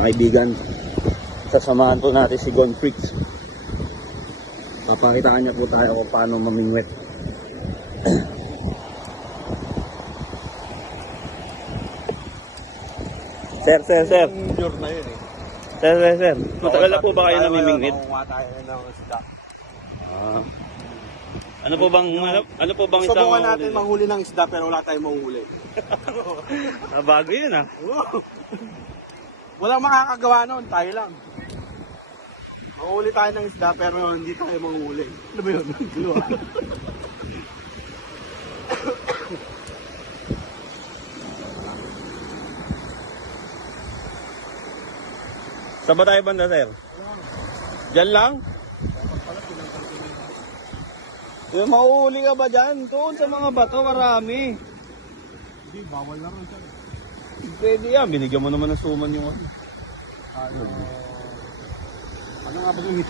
mga kaibigan. Sasamahan po natin si Gon Freaks. Papakitaan niya po tayo kung paano mamingwit. Sir. Sure na yun eh. Sir. Matagal na po ba kayo namimingwit? Makuha tayo ng isda. Ano po bang isang Subukan natin manghuli ng isda pero wala tayong manghuli. bago yun ah. Walang makakagawa nun, tayo lang. Manghuli tayo ng isda pero hindi tayo manghuli. Ano ba yun? Gulo. Saan ba tayo banda, sir? Diyan lang? Mauuli ka ba dyan? Doon sa mga bato, marami. Hindi, bawal lang rin siya. Pwede yan, binigyan mo naman ng suman yung Ano nga ba yung